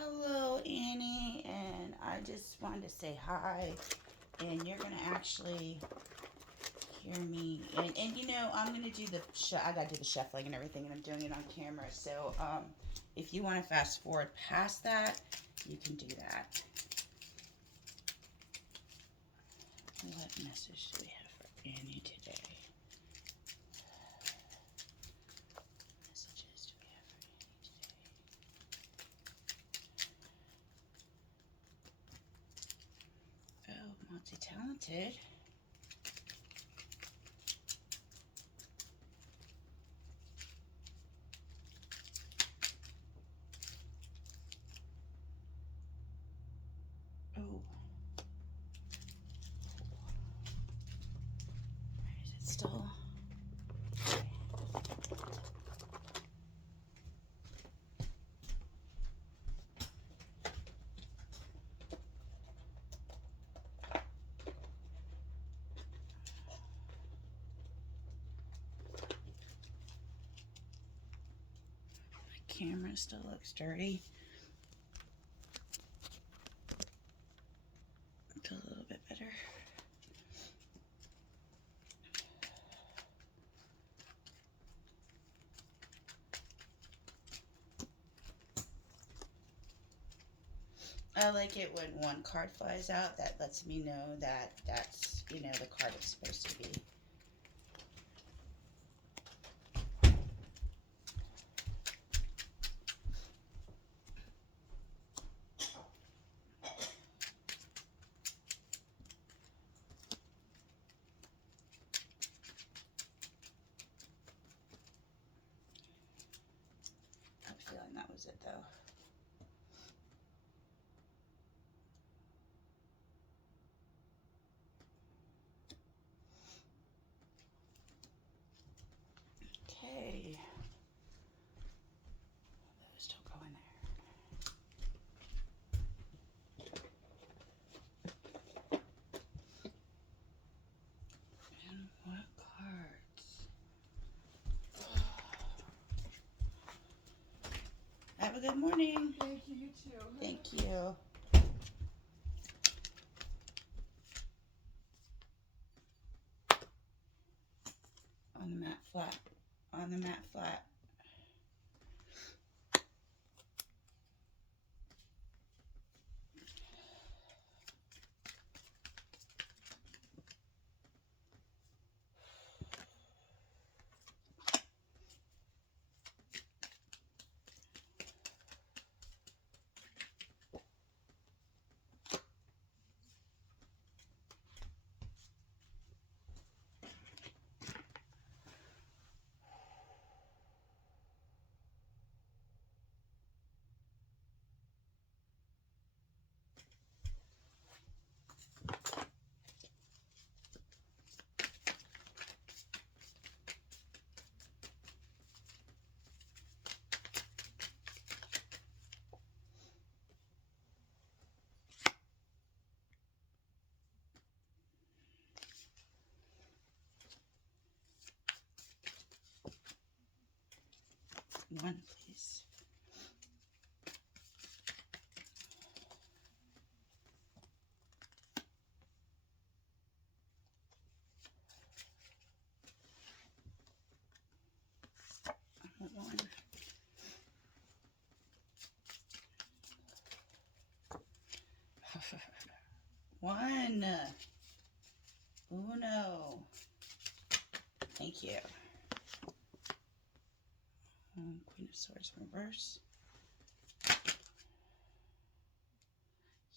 Hello, Annie, and I just wanted to say hi. And you're gonna actually hear me, and I'm gonna do the I gotta do the shuffling and everything, and I'm doing it on camera. So if you want to fast forward past that, you can do that. What message do we have for Annie today? Messages do we have for Annie today? Oh, multi-talented. Oh, is it still? My camera still looks dirty. It's a little bit better. I like it when one card flies out. That lets me know that that's, the card it's supposed to be. I'm feeling that was it, though. Okay. Those don't go in there. And what cards? Have a good morning. Thank you, you too. Thank you. On the mat flat. On the mat flat. One, please. I want one. One. Uno. Thank you. Queen of Swords reverse.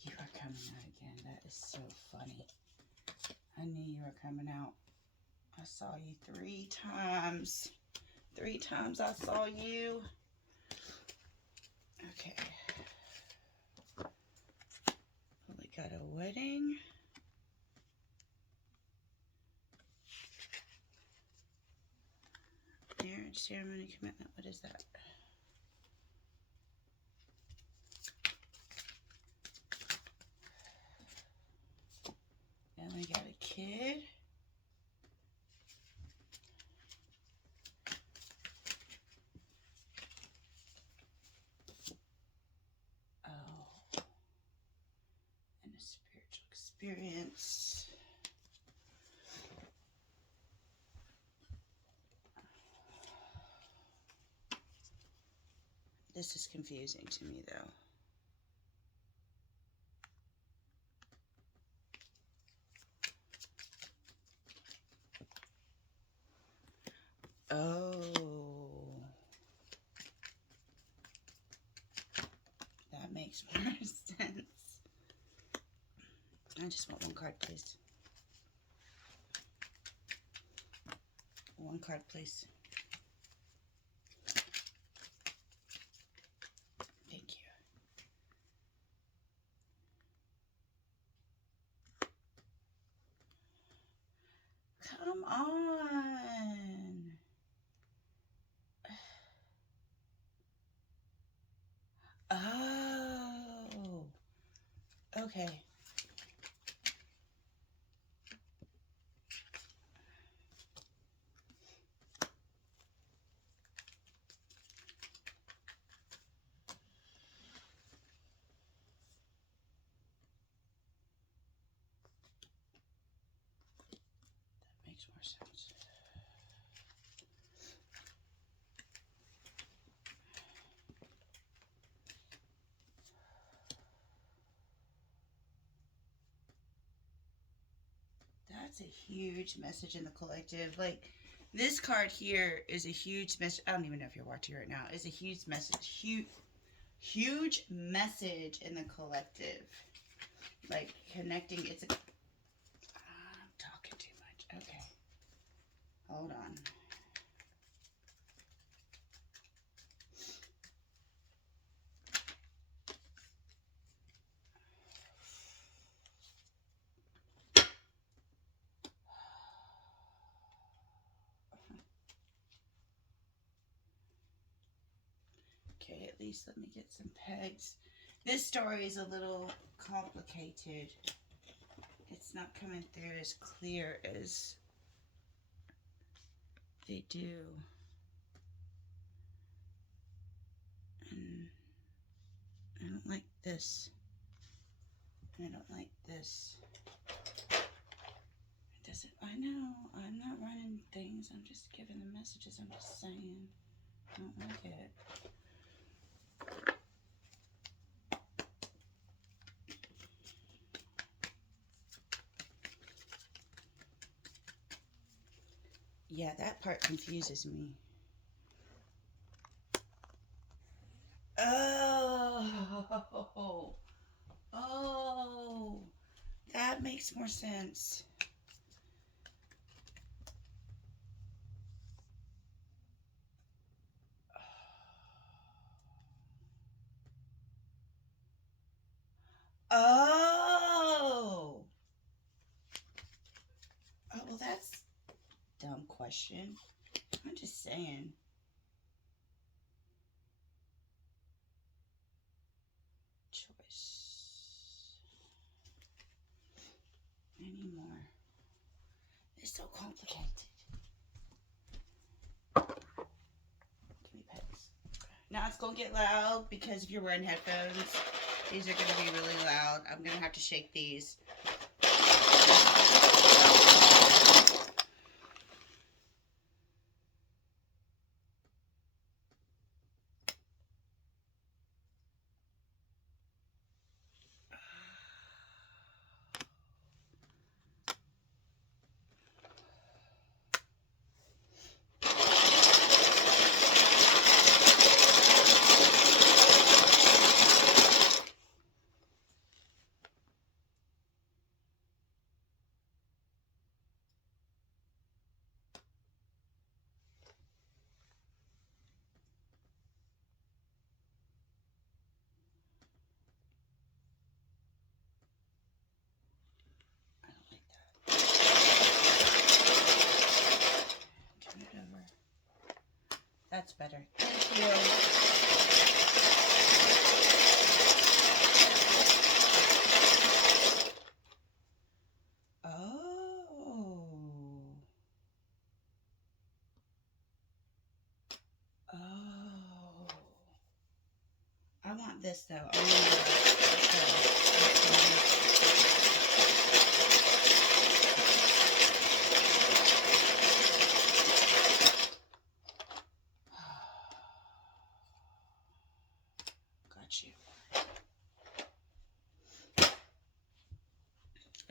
You are coming out again. That is so funny. I knew you were coming out. I saw you 3 times. 3 times I saw you. Okay. Well, we got a wedding. Marriage, ceremony, commitment. What is that? And we got a kid. experience. This is confusing to me, though. Oh, that makes more sense. I just want one card, please. One card, please. Thank you. Come on. Oh. Okay. That makes more sense. That's a huge message in the collective. Like, this card here is a huge message. I don't even know if you're watching right now. It's a huge message. Huge message in the collective. Like, connecting. It's a... I'm talking too much. Okay. Hold on. Okay, at least let me get some pegs. This story is a little complicated. It's not coming through as clear as they do. And I don't like this. I don't like this. It doesn't, I know, I'm not running things. I'm just giving the messages. I'm just saying. I don't like it. Yeah, that part confuses me. Oh, that makes more sense. Oh, well, that's a dumb question. I'm just saying. Choice. Anymore. It's so complicated. Give me pegs. Now it's going to get loud because if you're wearing headphones, these are going to be really loud. I'm going to have to shake these. That's better. Thank you. Oh. Oh. I want this though. I want this.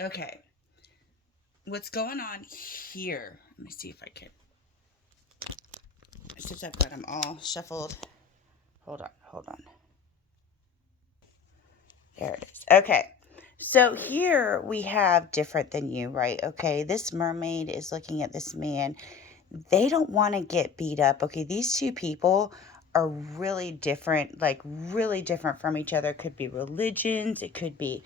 Okay. What's going on here? Let me see if I can. Since I've got them all shuffled. Hold on, hold on. There it is. Okay. So here we have different than you, right? Okay. This mermaid is looking at this man. They don't want to get beat up. Okay. These two people are really different, like really different from each other. It could be religions. It could be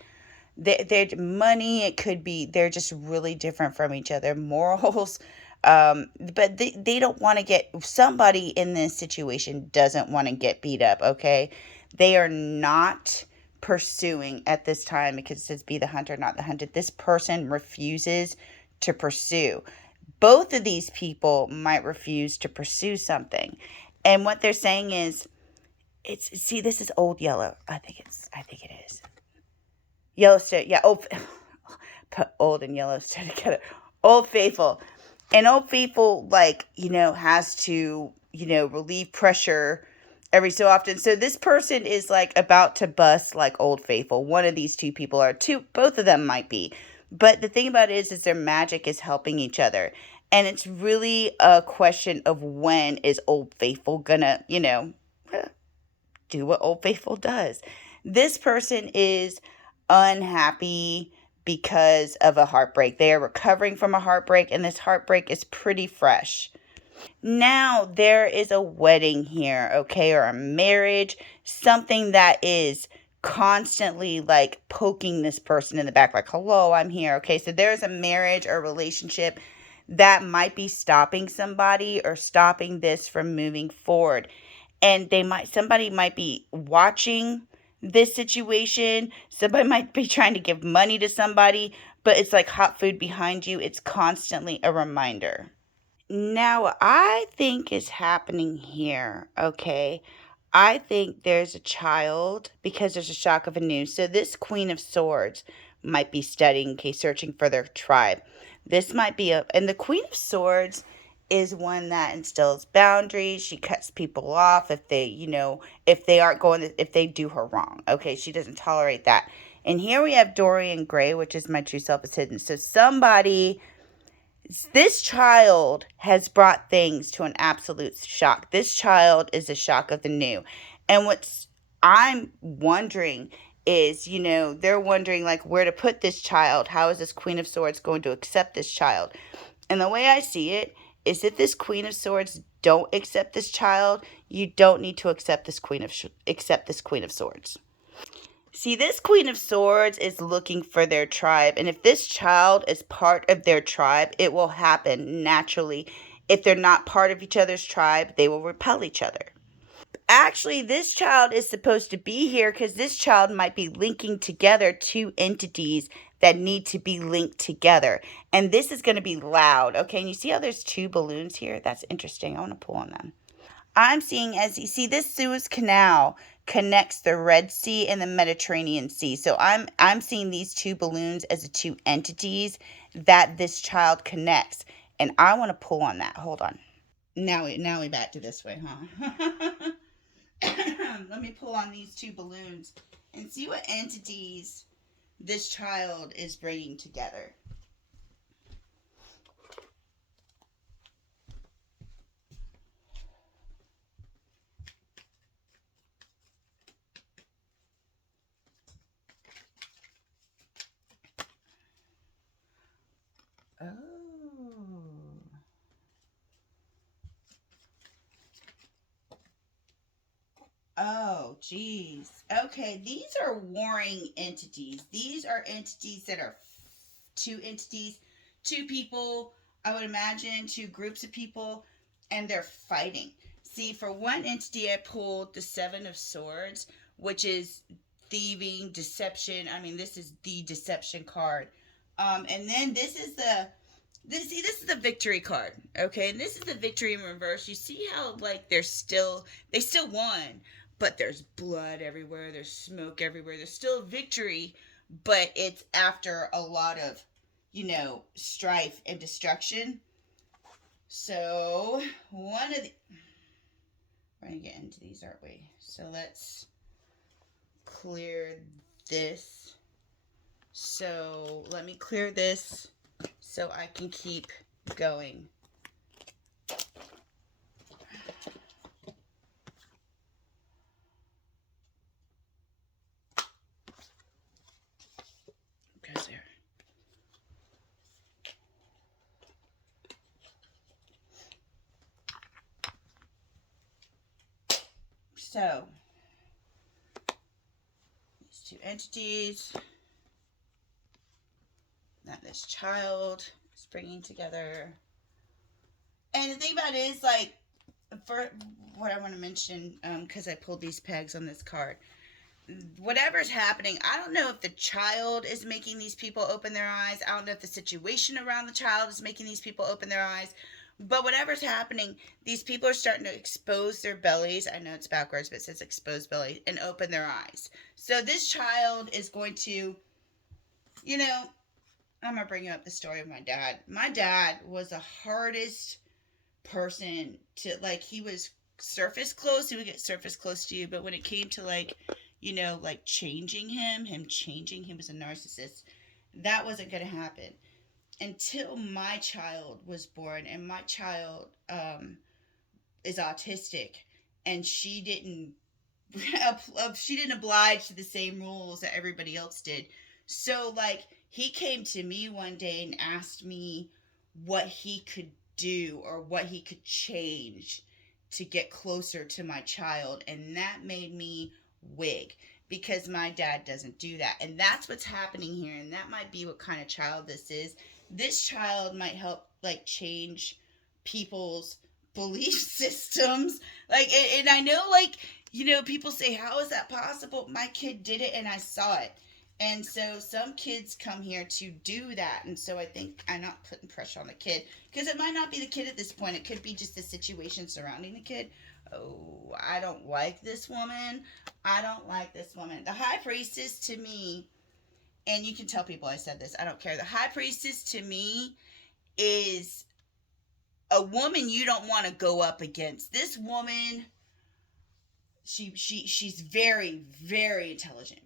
they're money. It could be they're just really different from each other. Morals. But they don't want to get somebody in this situation doesn't want to get beat up. Okay. They are not pursuing at this time because it says be the hunter, not the hunted. This person refuses to pursue. Both of these people might refuse to pursue something. And what they're saying is it's see, this is old yellow. I think it is. Yellowstone, yeah, old put old and Yellowstone together. Old Faithful. And Old Faithful, like, has to, relieve pressure every so often. So this person is like about to bust like Old Faithful. One of these two people are two, both of them might be. But the thing about it is their magic is helping each other. And it's really a question of when is Old Faithful gonna, do what Old Faithful does. This person is unhappy because of a heartbreak. They are recovering from a heartbreak, and this heartbreak is pretty fresh. Now there is a wedding here, okay, or a marriage, something that is constantly like poking this person in the back, like, hello, I'm here. Okay, so there's a marriage or relationship that might be stopping somebody or stopping this from moving forward. And somebody might be watching this situation. Somebody might be trying to give money to somebody, but it's like hot food behind you. It's constantly a reminder. Now, what I think is happening here, okay, I think there's a child because there's a shock of a news. So this Queen of Swords might be studying, okay, searching for their tribe. This might be and the Queen of Swords is one that instills boundaries. She cuts people off if they, if they aren't going, if they do her wrong. Okay, she doesn't tolerate that. And here we have Dorian Gray, which is my true self is hidden. So this child has brought things to an absolute shock. This child is a shock of the new. And what's I'm wondering is, they're wondering like where to put this child. How is this Queen of Swords going to accept this child? And the way I see it is if this Queen of Swords don't accept this child, you don't need to accept this accept this Queen of Swords. See, this Queen of Swords is looking for their tribe. And if this child is part of their tribe, it will happen naturally. If they're not part of each other's tribe, they will repel each other. Actually, this child is supposed to be here because this child might be linking together two entities that need to be linked together. And this is going to be loud. Okay, and you see how there's two balloons here? That's interesting. I want to pull on them. I'm seeing, as you see, this Suez Canal connects the Red Sea and the Mediterranean Sea. So I'm seeing these two balloons as the two entities that this child connects. And I want to pull on that. Hold on. Now we back to this way, huh? Let me pull on these two balloons and see what entities this child is bringing together. Oh. Oh, geez. Okay, these are warring entities. These are entities that are two entities, two people, I would imagine, two groups of people, and they're fighting. See, for one entity, I pulled the Seven of Swords, which is thieving, deception. I mean, this is the deception card. And then this is the victory card, okay? And this is the victory in reverse. You see how like they still won, but there's blood everywhere, there's smoke everywhere. There's still victory, but it's after a lot of, strife and destruction. So, we're going to get into these, aren't we? So, let's clear this So let me clear this so I can keep going. Goes there. So these two entities that this child is bringing together. And the thing about it is, like, for what I want to mention, because I pulled these pegs on this card, whatever's happening, I don't know if the child is making these people open their eyes. I don't know if the situation around the child is making these people open their eyes. But whatever's happening, these people are starting to expose their bellies. I know it's backwards, but it says exposed belly, and open their eyes. So this child is going to, you know, I'm going to bring you up the story of my dad. My dad was the hardest person to, like, he was surface close. He would get surface close to you. But when it came to, like, you know, like changing him changing, he was a narcissist. That wasn't going to happen until my child was born. And my child is autistic, and she didn't oblige to the same rules that everybody else did. So, like, he came to me one day and asked me what he could do or what he could change to get closer to my child, and that made me wig, because my dad doesn't do that. And that's what's happening here, and that might be what kind of child this is. This child might help, like, change people's belief systems. Like, and I know, like, you know, people say, how is that possible? My kid did it and I saw it. And so some kids come here to do that. And so I think I'm not putting pressure on the kid, because it might not be the kid at this point. It could be just the situation surrounding the kid. Oh, I don't like this woman. I don't like this woman. The high priestess to me, and you can tell people I said this, I don't care. The high priestess to me is a woman you don't want to go up against. This woman, she's very, very intelligent,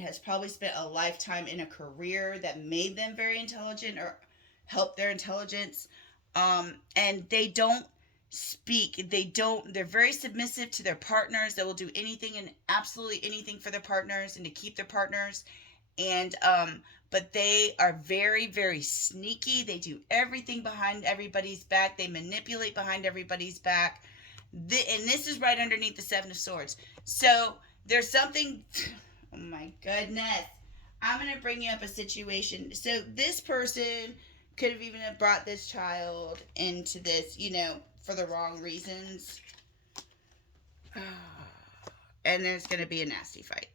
has probably spent a lifetime in a career that made them very intelligent or helped their intelligence. And they don't speak. They're very submissive to their partners. They will do anything and absolutely anything for their partners and to keep their partners. And, but they are very, very sneaky. They do everything behind everybody's back. They manipulate behind everybody's back. And this is right underneath the Seven of Swords. So there's something, oh my goodness. I'm going to bring you up a situation. So this person could have even brought this child into this, you know, for the wrong reasons. And there's going to be a nasty fight.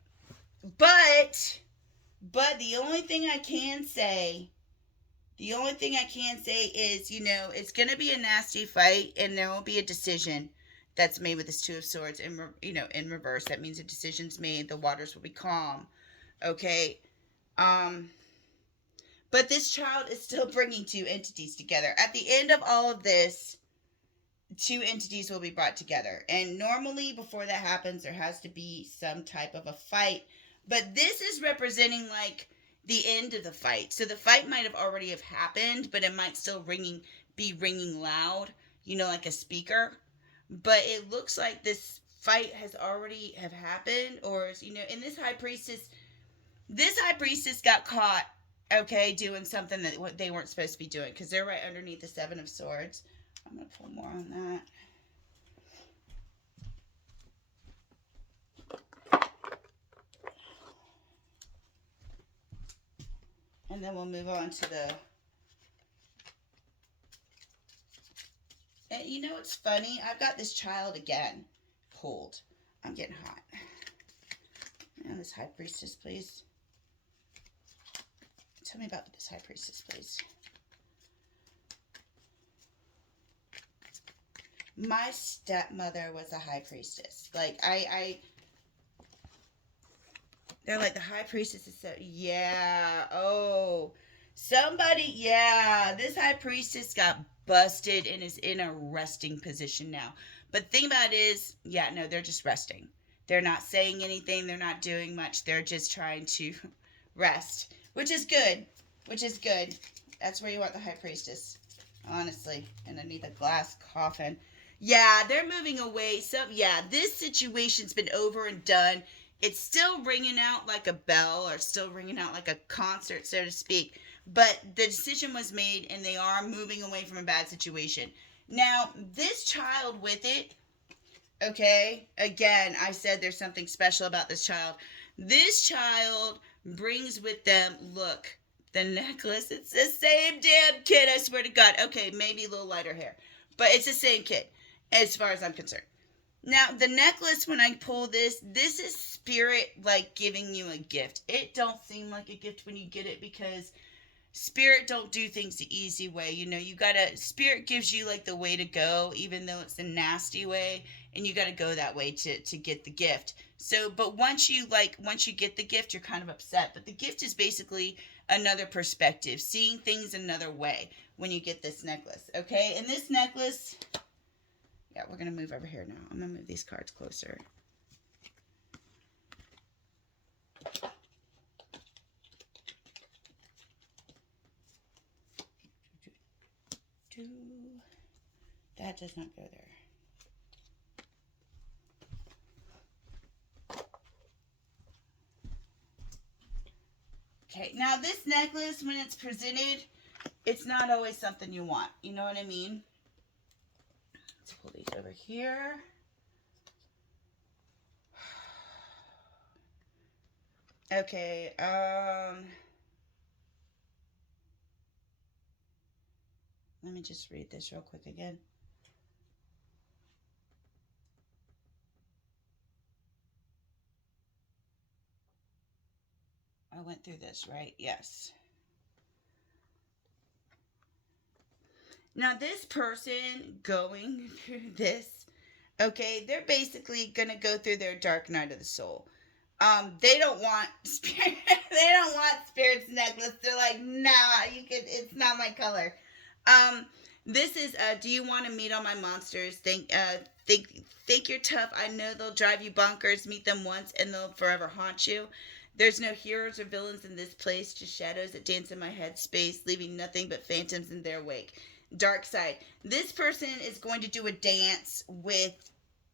But the only thing I can say is, you know, it's going to be a nasty fight, and there will be a decision that's made with this Two of Swords, in, you know, in reverse. That means a decision's made. The waters will be calm. Okay. But this child is still bringing two entities together. At the end of all of this, two entities will be brought together. And normally, before that happens, there has to be some type of a fight. But this is representing, like, the end of the fight. So the fight might have already have happened, but it might still be ringing loud, you know, like a speaker. But it looks like this fight has already have happened, or, you know, and this high priestess got caught, okay, doing something that they weren't supposed to be doing, because they're right underneath the Seven of Swords. I'm going to pull more on that. And then we'll move on to the... And you know what's funny? I've got this child again pulled. I'm getting hot. Now this high priestess, please. Tell me about this high priestess, please. My stepmother was a high priestess. Like, they're like, the high priestess is so, yeah, oh, somebody, yeah, this high priestess got busted and is in a resting position now. But the thing about it is, yeah, no, they're just resting. They're not saying anything. They're not doing much. They're just trying to rest, which is good. Which is good. That's where you want the high priestess, honestly. Underneath a glass coffin. Yeah, they're moving away. So, yeah, this situation's been over and done. It's still ringing out like a bell or still ringing out like a concert, so to speak. But the decision was made and they are moving away from a bad situation. Now, this child with it, okay, again, I said there's something special about this child. This child brings with them, look, the necklace, it's the same damn kid, I swear to God. Okay, maybe a little lighter hair, but it's the same kid as far as I'm concerned. Now, the necklace, when I pull this is spirit like giving you a gift. It don't seem like a gift when you get it because spirit don't do things the easy way. You know, you gotta, spirit gives you like the way to go, even though it's a nasty way, and you gotta go that way to get the gift. So, but once you get the gift, you're kind of upset. But the gift is basically another perspective, seeing things another way when you get this necklace. Okay, and this necklace, yeah, we're gonna move over here now. I'm gonna move these cards closer. That does not go there. Okay, now this necklace, when it's presented, it's not always something you want. You know what I mean? Let's pull these over here. Okay, let me just read this real quick again. I went through this, right? Yes. Now, this person going through this, okay, they're basically going to go through their dark night of the soul. They don't want spirit. They don't want spirit's necklace. They're like, nah, it's not my color. This is, do you want to meet all my monsters? Think you're tough. I know they'll drive you bonkers. Meet them once and they'll forever haunt you. There's no heroes or villains in this place, just shadows that dance in my head space, leaving nothing but phantoms in their wake. Dark side. This person is going to do a dance with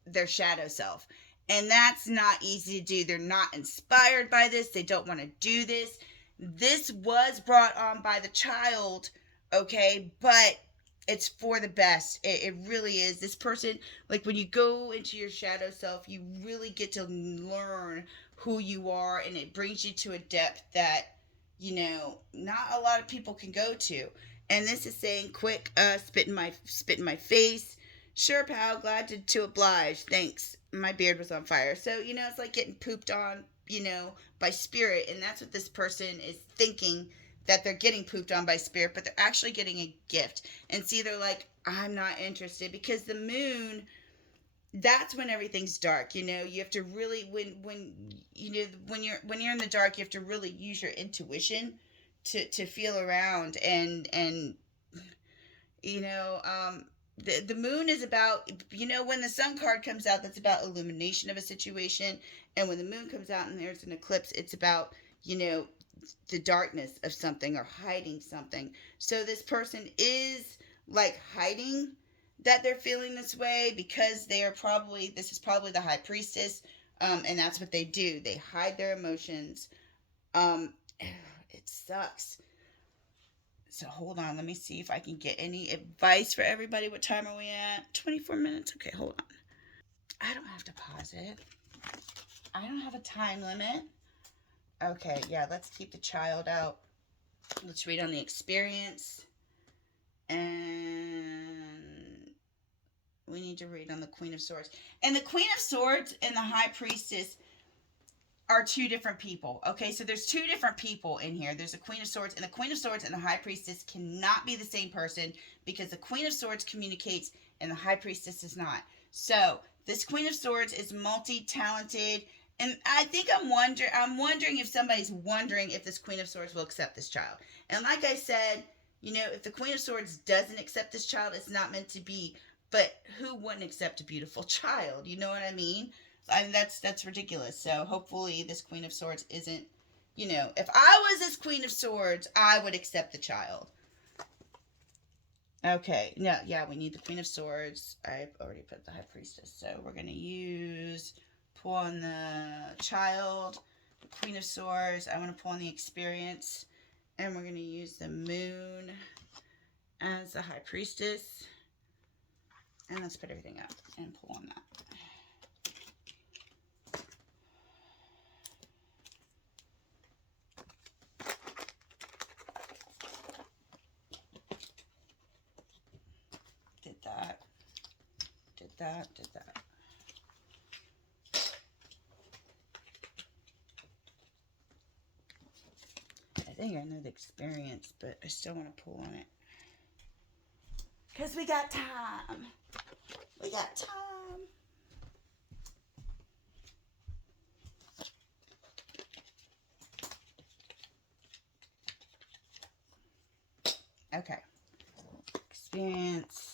their shadow self. And that's not easy to do. They're not inspired by this. They don't want to do this. This was brought on by the child, okay? But it's for the best. It really is. This person, like when you go into your shadow self, you really get to learn who you are, and it brings you to a depth that, you know, not a lot of people can go to. And this is saying, quick, spit in my face. Sure, pal, glad to oblige. Thanks. My beard was on fire. So, you know, it's like getting pooped on, you know, by spirit. And that's what this person is thinking, that they're getting pooped on by spirit, but they're actually getting a gift. And see, they're like, I'm not interested, because the moon, that's when everything's dark. You know, you have to really, when you know, when you're in the dark, you have to really use your intuition to feel around. And you know, the moon is about, you know, when the sun card comes out, that's about illumination of a situation. And when the moon comes out and there's an eclipse, it's about, you know, the darkness of something or hiding something. So this person is like hiding that they're feeling this way, because they are probably, this is probably the high priestess, and that's what they do. They hide their emotions. It sucks. So hold on, let me see if I can get any advice for everybody. What time are we at? 24 minutes. Okay, hold on. I don't have to pause it. I don't have a time limit. Okay, yeah, let's keep the child out. Let's read on the experience. And we need to read on the Queen of Swords. And the Queen of Swords and the High Priestess are two different people. Okay, so there's two different people in here. There's the Queen of Swords, and the Queen of Swords and the High Priestess cannot be the same person, because the Queen of Swords communicates and the High Priestess does not. So this Queen of Swords is multi-talented, and I think I'm wondering if somebody's wondering if this Queen of Swords will accept this child. And like I said, you know, if the Queen of Swords doesn't accept this child, it's not meant to be. But who wouldn't accept a beautiful child? You know what I mean? I mean, that's ridiculous. So hopefully this Queen of Swords isn't You know, if I was this Queen of Swords, I would accept the child. Okay, no, yeah, we need the Queen of Swords. I've already put the High Priestess. So we're going to pull on the child, the Queen of Swords. I want to pull on the experience. And we're going to use the Moon as the High Priestess. And let's put everything up and pull on that. Did that. I think I know the experience, but I still want to pull on it. Because we got time. We got time. Okay. Experience.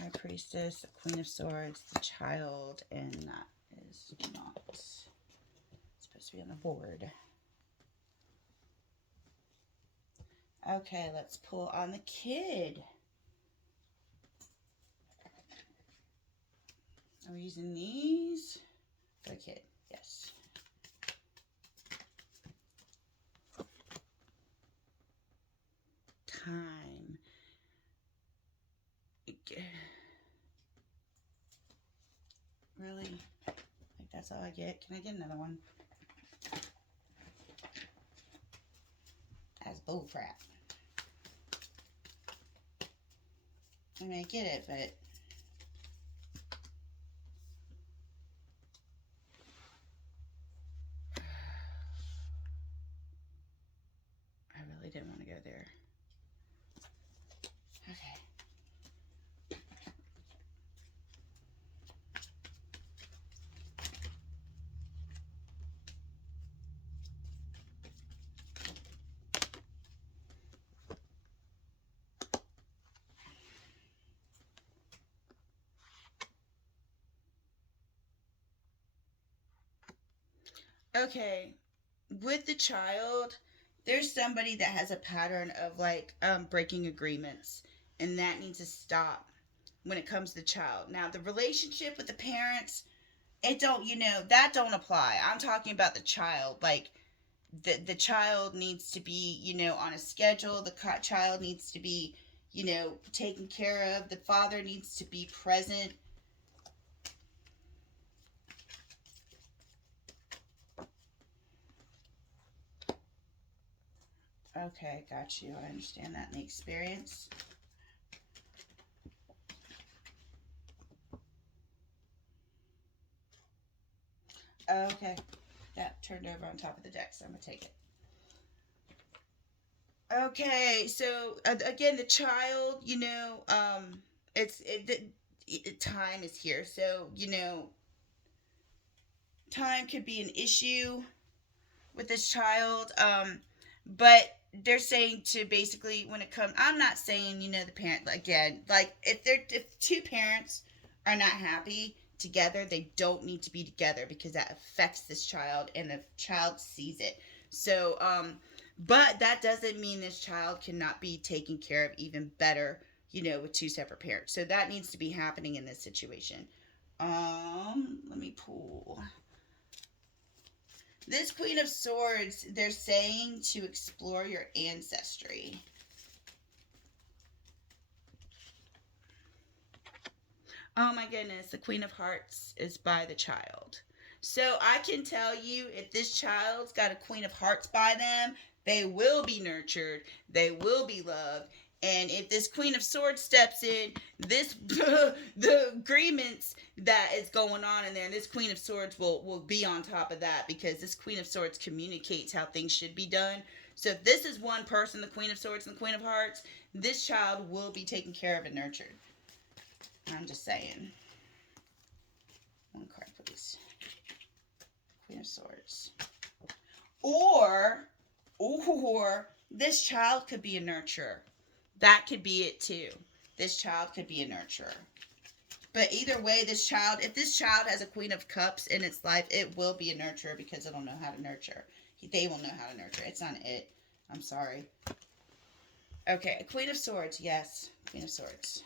High Priestess, the Queen of Swords, the child, and that is not supposed to be on the board. Okay, let's pull on the kid. Are we using these? For the kid, yes. Time. Really? Like, that's all I get? Can I get another one? That's bullcrap. I mean, I get it, but I really didn't want to go there. Okay. Okay, with the child, there's somebody that has a pattern of like breaking agreements, and that needs to stop when it comes to the child. Now, the relationship with the parents, it don't, that don't apply. I'm talking about the child. Like, the child needs to be, on a schedule. The child needs to be, taken care of. The father needs to be present. Okay, got you. I understand that in the experience. Okay, that turned over on top of the deck, so I'm going to take it. Okay, so again, the child, time is here. So, time could be an issue with this child. But they're saying to basically when it comes, I'm not saying, the parent, again, like if two parents are not happy together, they don't need to be together because that affects this child and the child sees it. So, but that doesn't mean this child cannot be taken care of even better, with two separate parents. So that needs to be happening in this situation. Let me pull. This Queen of Swords, they're saying to explore your ancestry. Oh my goodness, the Queen of Hearts is by the child. So I can tell you, if this child's got a Queen of Hearts by them, they will be nurtured, they will be loved. And if this Queen of Swords steps in, the agreements that is going on in there, and this Queen of Swords will be on top of that, because this Queen of Swords communicates how things should be done. So if this is one person, the Queen of Swords and the Queen of Hearts, this child will be taken care of and nurtured. I'm just saying. One card, please. Queen of Swords. Or this child could be a nurturer. That could be it too. This child could be a nurturer. But either way, this child, if this child has a Queen of Cups in its life, it will be a nurturer because it'll know how to nurture. They will know how to nurture. It's not it. I'm sorry. Okay, Queen of Swords. Yes, Queen of Swords.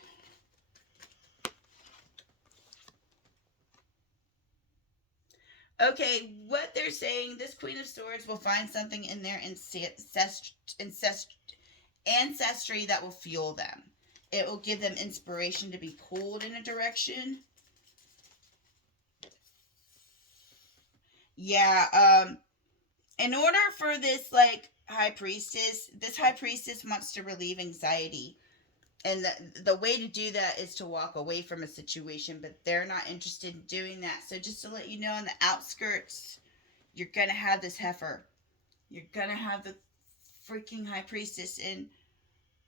Okay, what they're saying, this Queen of Swords will find something in their ancestry that will fuel them. It will give them inspiration to be pulled in a direction. Yeah, in order for this, like, high priestess, this high priestess wants to relieve anxiety. And the way to do that is to walk away from a situation, but they're not interested in doing that. So just to let you know, on the outskirts, you're going to have this heifer. You're going to have the freaking high priestess. And,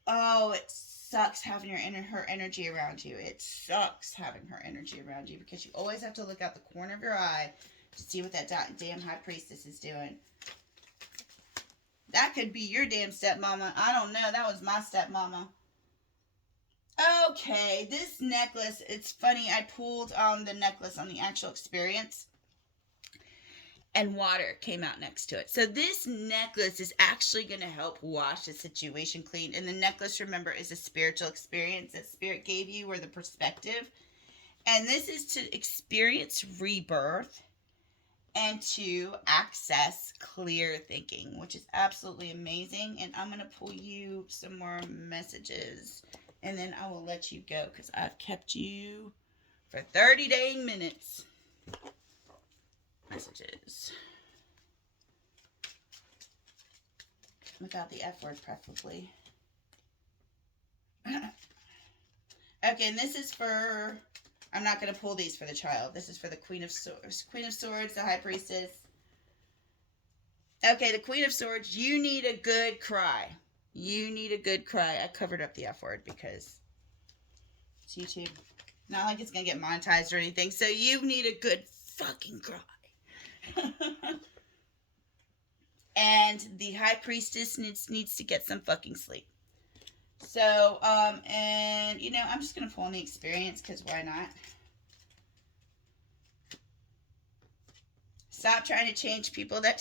oh, it sucks having her energy around you. It sucks having her energy around you because you always have to look out the corner of your eye to see what that damn high priestess is doing. That could be your damn stepmama. I don't know. That was my stepmama. Okay, this necklace, it's funny. I pulled the necklace on the actual experience, and water came out next to it. So this necklace is actually going to help wash the situation clean. And the necklace, remember, is a spiritual experience that Spirit gave you, or the perspective. And this is to experience rebirth and to access clear thinking, which is absolutely amazing. And I'm going to pull you some more messages, and then I will let you go because I've kept you for 30 dang minutes. Messages. Without the F word, preferably. Okay, and this is for... I'm not going to pull these for the child. This is for the Queen of Swords. Queen of Swords, the High Priestess. Okay, the Queen of Swords, you need a good cry. You need a good cry. I covered up the F word because it's YouTube. Not like it's going to get monetized or anything. So you need a good fucking cry. And the High Priestess needs to get some fucking sleep. So, and, you know, I'm just going to pull on the experience because why not? Stop trying to change people. That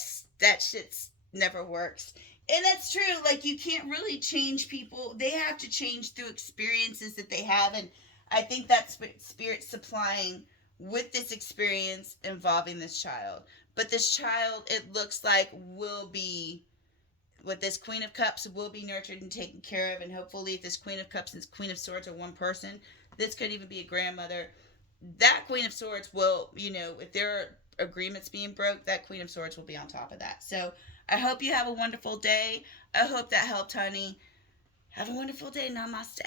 shit's never works. And that's true. Like, you can't really change people. They have to change through experiences that they have. And I think that's what Spirit's supplying with this experience involving this child. But this child, it looks like, will be, with this Queen of Cups, will be nurtured and taken care of. And hopefully, if this Queen of Cups and this Queen of Swords are one person, this could even be a grandmother. That Queen of Swords will, you know, if there are agreements being broke, that Queen of Swords will be on top of that. So I hope you have a wonderful day. I hope that helped, honey. Have a wonderful day. Namaste.